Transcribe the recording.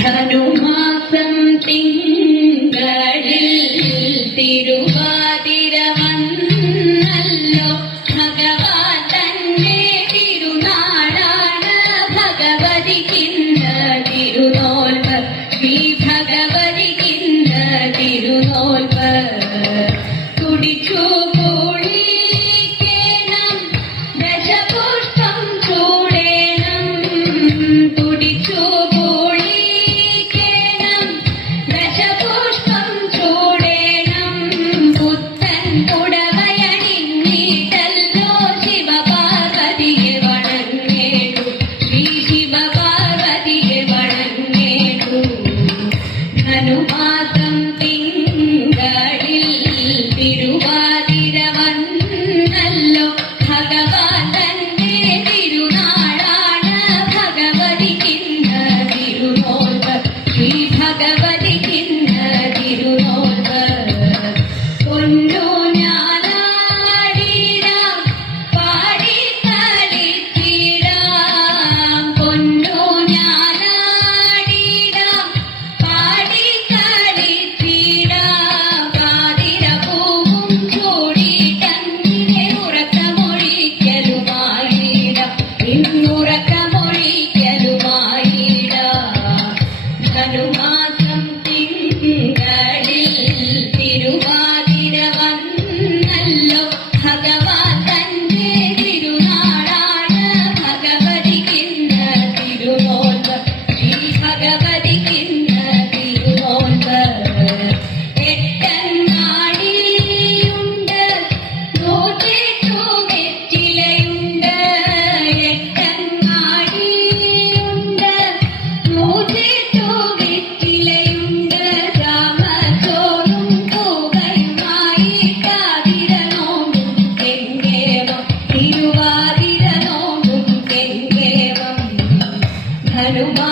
ധനുമാസം തിങ്കളിൽ തിരുവാതിര വന്നല്ലോ ഭഗവാൻ തന്റെ തിരുനാളാണ് ഭഗവതിക്കിന്ന തിരുനോൽവ് ശ്രീ ഭഗവതിക്കിന്ന തിരുനോൽവ് തുടിച്ചു പൂളിക്കേണം ദശപുഷ്പം ചൂടേണം തുടിച്ചു ധനുമാസം തിങ്കളിൽ തിരുവാതിര വന്നല്ലോ ഭഗവാൻ തന്റെ തിരുനാളാണ് ഭഗവതിക്കിന്ന തിരുനോൽവ് ശ്രീ ഭഗവതിക്കിന്ന തിരുനോൽവ് പൊന്നു ഞാനാടിടാം പാടി കളിച്ചിടാം പൊന്നു ഞാനാടിടാം പാടി കളിച്ചിടാം പാതിര പൂവും ചൂടിട്ടങ്ങിനെ ഉറക്കമൊഴിക്കലുമായിടാം ഇന്നുറക്കമൊഴിക്കലുമായിടാം ധനുമാസം തിങ്കളിൽ തിരുവാതിര വന്നല്ലോ ഭഗവാൻ തന്റെ തിരുനാളാണ് ഭഗവതിക്കിന്ന തിരുനോൽവ് ശ്രീ ഭഗവതിക്കിന്ന തിരുനോൽവ് എട്ടങ്ങാടിയുണ്ട് 108 വെറ്റിലയുണ്ട് എട്ടങ്ങാടിയുണ്ട് 108 വെറ്റിലയുണ്ട് രാമചോറും തൂകയുമായി കാതിര നോമ്പും കെങ്കേമം തിരുവാതിര നോമ്പും കെങ്കേമം ധനുമാ